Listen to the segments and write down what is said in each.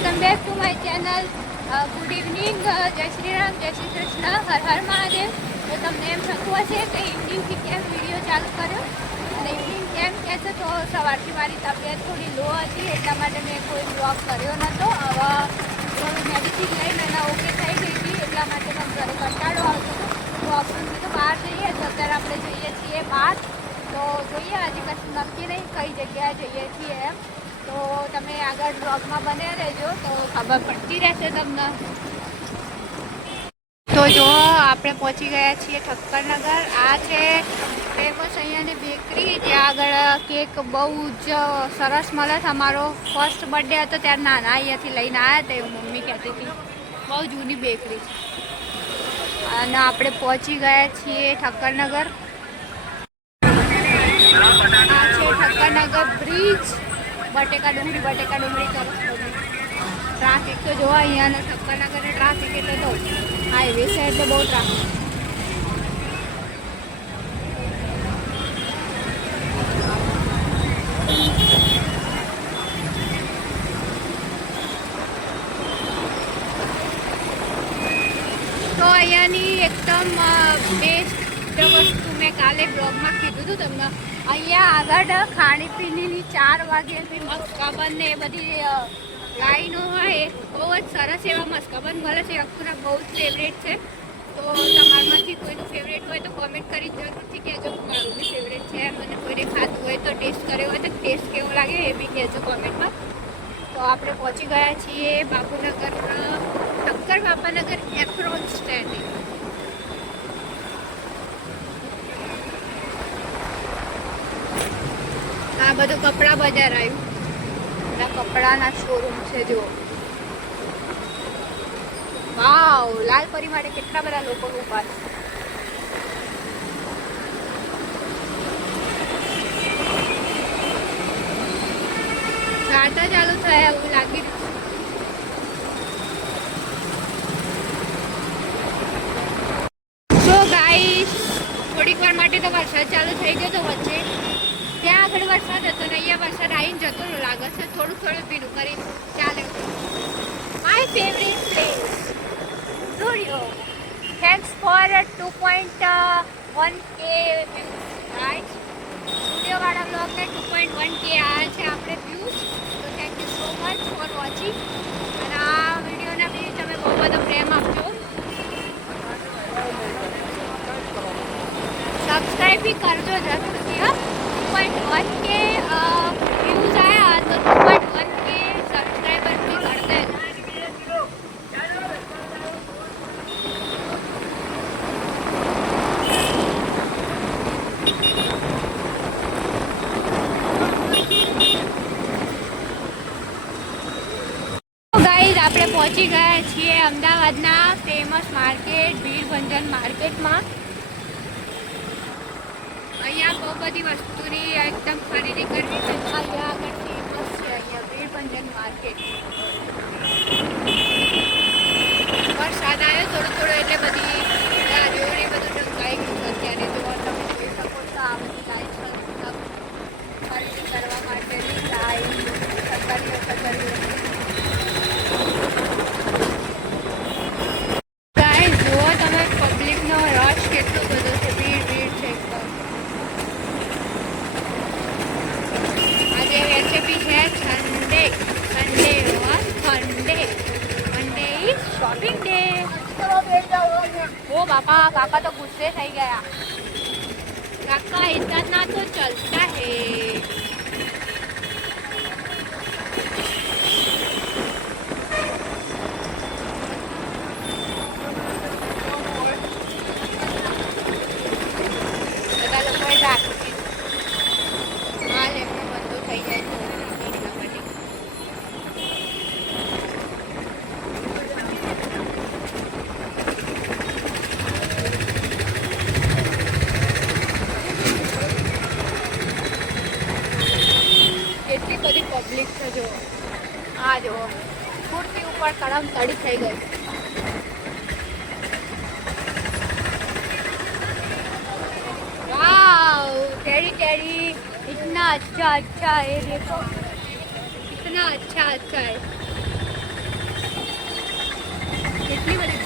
Welcome back to my channel. Good evening જય શ્રી રામ, જય શ્રી કૃષ્ણ, હર હર મહાદેવ. તો તમને એમ થતું હશે કે ઇવનિંગથી કેમ વીડિયો ચાલુ કર્યો? અને ઇવનિંગ કેમ કહે છે તો સવારથી મારી તબિયત થોડી લો હતી, એટલા માટે મેં કોઈ બ્લોગ કર્યો નહોતો હવે થોડું મેડિસિન લઈને એના ઓકે થઈ ગઈ હતી, એટલા માટે મને ઘરે કંટાળો આવતો તો આપણે તો બહાર જઈએ, તો અત્યારે આપણે જઈએ છીએ બહાર તો જોઈએ, હજી કશું નક્કી નહીં, કઈ જગ્યાએ જઈએ છીએ એમ. તો તમે આગળ બ્લોગમાં બને રહેજો, તો ખબર પડતી રહેશે તમને. તો જો, આપણે પહોંચી ગયા છીએ ઠક્કરનગર. આ છે ફેમસ અહીંયાની બેકરી, જ્યાં આગળ કેક બહુ જ સરસ મળે છે. અમારો ફર્સ્ટ બર્થડે હતો, ત્યારે નાના અહીંયાથી લઈને આવ્યા હતા, એવું મમ્મી કહેતી હતી. બહુ જૂની બેકરી છે. અને આપણે પહોંચી ગયા છીએ ઠક્કરનગર. આ છે ઠક્કરનગર બ્રિજ બટેકા ડુંગળી બટેકા ડુંગળી કરો ટ્રાફિક તો જોવા, અહીંયાનો ઠક્કરનગર ટ્રાફિક એટલે તો હાઈવે છે એટલે બહુ ટ્રાફિક તો અહીંયાની એકદમ બેસ્ટ વસ્તુ મેં કાલે બ્લોગમાં કીધું હતું તમને. અહીંયા આગળ ખાણીપીણીની ચાર વાગે બી મસ્કાબન ને બધી લાઈનો હોય બહુ જ સરસ એવા મસ્કાબન મળે છે. અક્ષુના બહુ જ ફેવરેટ છે. તો તમારામાંથી કોઈનું ફેવરેટ હોય તો કોમેન્ટ કરી જરૂરથી કહેજો. મારું બી ફેવરેટ છે. મને કોઈને ખાતું હોય તો ટેસ્ટ કર્યો હોય તો ટેસ્ટ કેવો લાગે એ બી કહેજો કોમેન્ટમાં તો આપણે પહોંચી ગયા છીએ બાપુનગરના ઠક્કર બાપાનગર એપ્રોચ સ્ટેન્ડિંગ આ બધું કપડા બજાર આવ્યું કપડાના શોરૂમ છે જો વાવ લાલ પરી માટે કેટલા બધા લોકો ઊભા છે. ચાલુ થયા એવું લાગી રહ્યું સો ગાઈસ થોડીક વાર માટે તો વરસાદ ચાલુ થઈ ગયો તો વચ્ચે આગળ વરસાદ હતો ને અહીંયા વરસાદ આવીને જતો લાગે છે. થોડું થોડું ભીનું કરી ચાલે. My favourite place studio thanks for two point one K right સ્ટુડિયોવાળા બ્લોગને ટુ પોઈન્ટ વન કે આવ્યા છે આપણે વ્યૂઝ તો thank you so much for watching અને આ વિડીયોને બી તમે બહુ બધો પ્રેમ આપજો સબસ્ક્રાઈબ બી કરજો જરૂરથી હા પોઈન્ટ વન કે વ્યૂઝ આવ્યા તો two point one K subscriber બી કરી દેજો ગાઈઝ આપણે પહોંચી ગયા છીએ અમદાવાદના ફેમસ માર્કેટ વીરભંજન માર્કેટમાં. અહીંયા બહુ બધી વસ્તુની એકદમ ખરીદી કરવી છે. અહીંયા આગળ ફેમસ છે, અહીંયા વીરભંજન માર્કેટ જો કુર્તી ઉપર કડમ તડી થઈ ગઈ. વાવ इतना अच्छा अच्छा है देखो इतना अच्छा अच्छा है कितनी बड़ी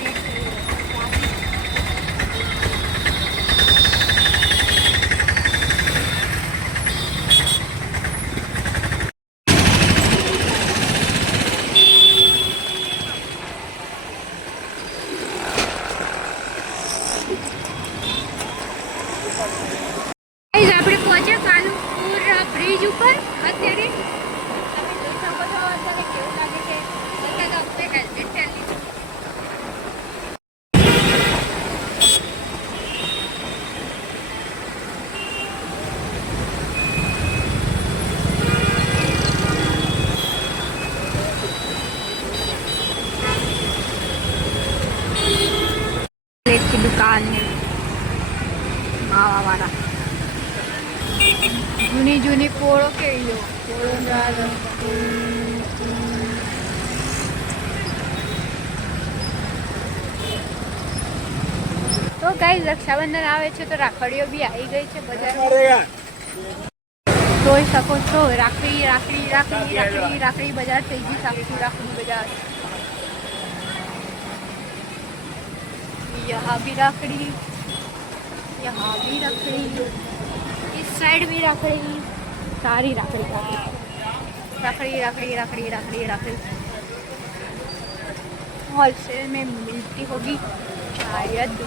દુકાન માવાવાળા. જૂની જૂની પોળો કેવી જો પોળો તો ગાઈ રક્ષાબંધન આવે છે તો રાખડીઓ બી આવી ગઈ છે બજાર જોઈ શકો છો રાખડી રાખડી રાખડી રાખડી રાખડી બજાર થઈ ગઈ સાક્ષી રાખડી બજાર. यहाँ भी रखड़ी यहाँ भी रखड़ी इस साइड भी रखड़ी सारी रखड़ी रखड़ी रखड़ी रखड़ी रखड़ी रखड़ी होलसेल में मिलती होगी, शायद।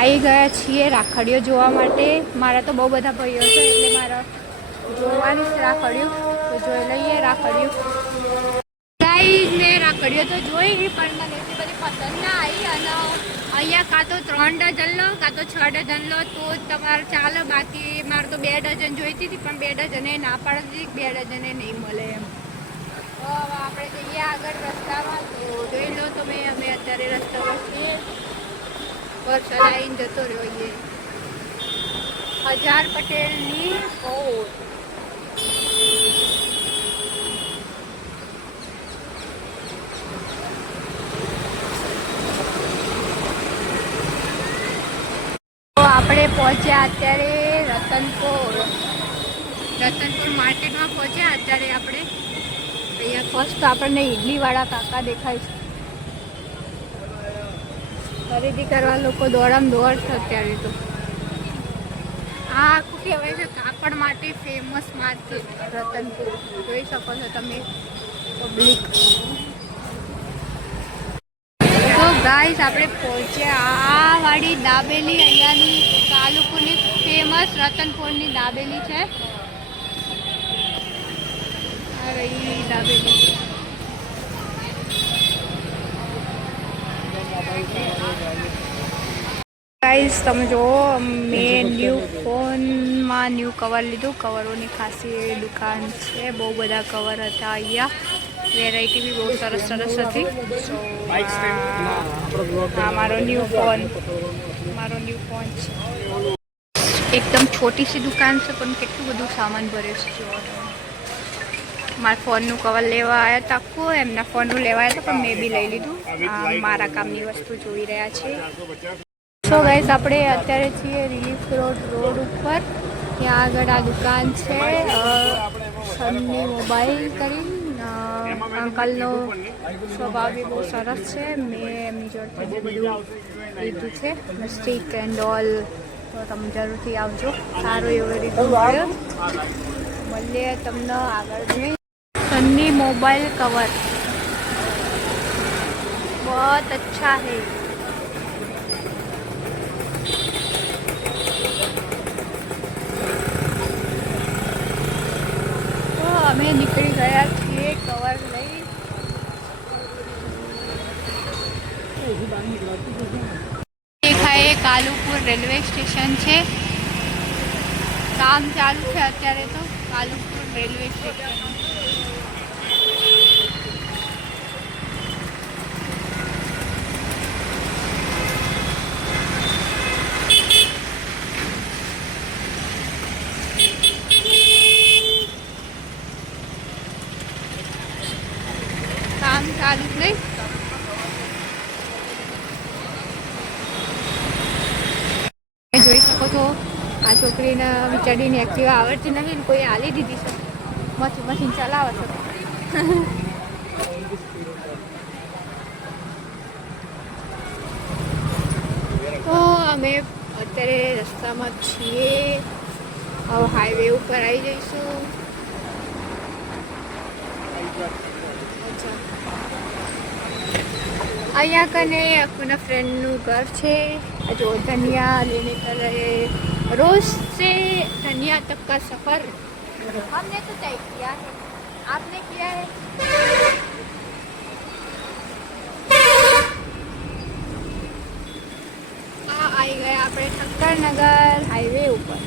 આવી ગયા છીએ રાખડીઓ જોવા માટે. મારા તો બહુ બધા ભાઈઓ છે, એટલે મારા જોવાની છે રાખડીઓ. તો જોઈ લઈએ રાખડીઓ. મેં રાખડીઓ તો જોઈ પણ મને એટલી બધી પસંદ ના આવી. અને અહીંયા કાં તો ત્રણ ડઝન લો, કાં તો છ ડઝન લો, તો તમારે ચાલે. બાકી મારે તો બે ડઝન જોઈતી હતી, પણ બે ડઝને ના પાડતી બે ડઝને નહીં મળે એમ. તો આપણે જઈએ આગળ રસ્તામાં. તો જોઈ લો તમે, અમે અત્યારે રસ્તામાં છીએ. વર્ષ લાઈન જતો રહ્યો એ હજાર પટેલની તો આપણે પહોંચ્યા અત્યારે રતનપુર. રતનપુર માર્કેટમાં પહોંચ્યા અત્યારે આપણે. અહીંયા ફર્સ્ટ આપણને ઇડલીવાળા કાકા દેખાય છે. ખરીદી કરવા લોકો દોડામ દોડ છે અત્યારે તો. આ આખું કહેવાય છે? કાપડ માટે ફેમસ માર્કેટ રતનપુર. જોઈ શકો છો તમે પબ્લિક તો ગાઈસ આપણે પહોંચ્યા. આ વાળી દાબેલી અહીંયાની તાલુકુની ફેમસ રતનપુરની દાબેલી છે. આ રહી દાબેલી. ગાઈસ તમે જુઓ મેં ન્યૂ ફોનમાં ન્યૂ કવર લીધું. કવરોની ખાસી દુકાન છે. બહુ બધા કવર હતા અહીંયા. વેરાયટી બી બહુ સરસ સરસ હતી. મારો ન્યૂ ફોન મારો ન્યૂ ફોન છે. એકદમ છોટી સી દુકાન છે, પણ કેટલું બધું સામાન ભરે છે જોવો મારા ફોનનું કવર લેવા આવ્યા હતા આખું એમના ફોનનું લેવા આવ્યા હતા, પણ મેં બી લઈ લીધું. મારા કામની વસ્તુ જોઈ રહ્યા છે સો ગાઈસ આપણે અત્યારે છીએ રિલીફ રોડ રોડ ઉપર. ત્યાં આગળ આ દુકાન છે સનની મોબાઈલ કરી અંકલનો સ્વભાવ બી બહુ સરસ છે. મેં એમની જોડે બધું લીધું છે. સ્ટીક એન્ડ ઓલ તો તમે જરૂરથી આવજો. સારું એવું રીતનું મળીએ તમને આગળ જઈ સન્ની મોબાઈલ કવર. बहुत अच्छा है તો અમે નીકળી ગયા છીએ કવર લઈ દેખાય એ કાલુપુર રેલવે સ્ટેશન છે કામ ચાલુ છે અત્યારે તો કાલુપુર રેલવે સ્ટેશન જોઈ શકો છો, આ છોકરીને વિચારીને એક્ટિવા આવડતી નથી ને કોઈ હાલી દીધી છે. મશીન મશીન ચલાવે છે. તો અમે અત્યારે રસ્તામાં છીએ. હવે હાઈવે ઉપર આવી જઈશું. અહીંયા કને આપણા ફ્રેન્ડનું ઘર છે. આ જો ધનિયા લેને ચલે रोज से धनिया तक का सफर हमने तो तय किया है आपने किया है આ આવી ગયા આપણે શંકરનગર હાઈવે ઉપર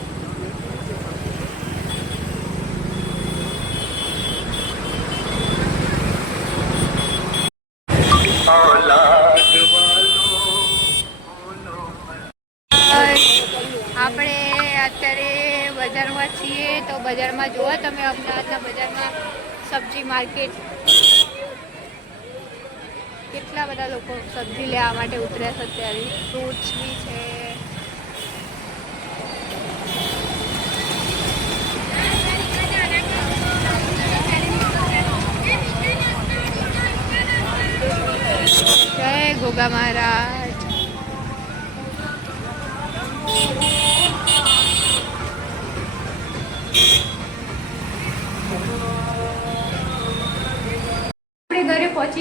માર્કેટ કેટલા બધા લોકો સબ્જી લેવા માટે ઉતર્યા છે અત્યારે? ફ્રૂટ્સ છે. જય ગોગા મહારાજ.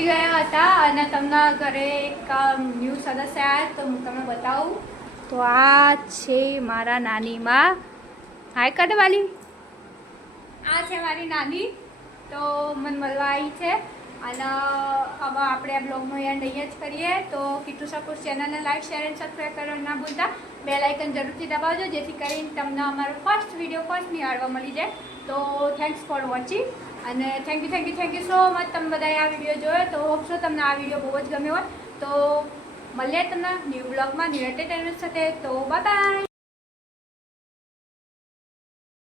પહોંચી ગયા હતા અને તમને ઘરે એક ન્યૂ સદસ્ય આવ્યા તો હું તમને બતાવું. તો આ છે મારા નાની માં હાય કટ વાલી આ છે મારી નાની. તો મને મળવા આવી છે. અને હવે આપણે આ બ્લોગનો એન્ડ અહીંયા જ કરીએ. તો કીટુ સપોર્ટ ચેનલને લાઈક, શેર એન્ડ સબસ્ક્રાઈબ કરવાનું ના ભૂલતા. બે લાઇકન જરૂરથી દબાવજો, જેથી કરીને તમને અમારો ફર્સ્ટ વીડિયો ફર્સ્ટ નિહાળવા મળી જાય. તો થેન્ક્સ ફોર વોચિંગ અને thank you thank you thank you so much તમે બધાએ આ વીડિયો જોયો તો હોપ છો તમને આ વીડિયો બહુ જ ગમ્યો હોય. તો મળીએ તમને ન્યૂ બ્લોગમાં ન્યૂ એન્ટરટેનમેન્ટ સાથે. તો બાય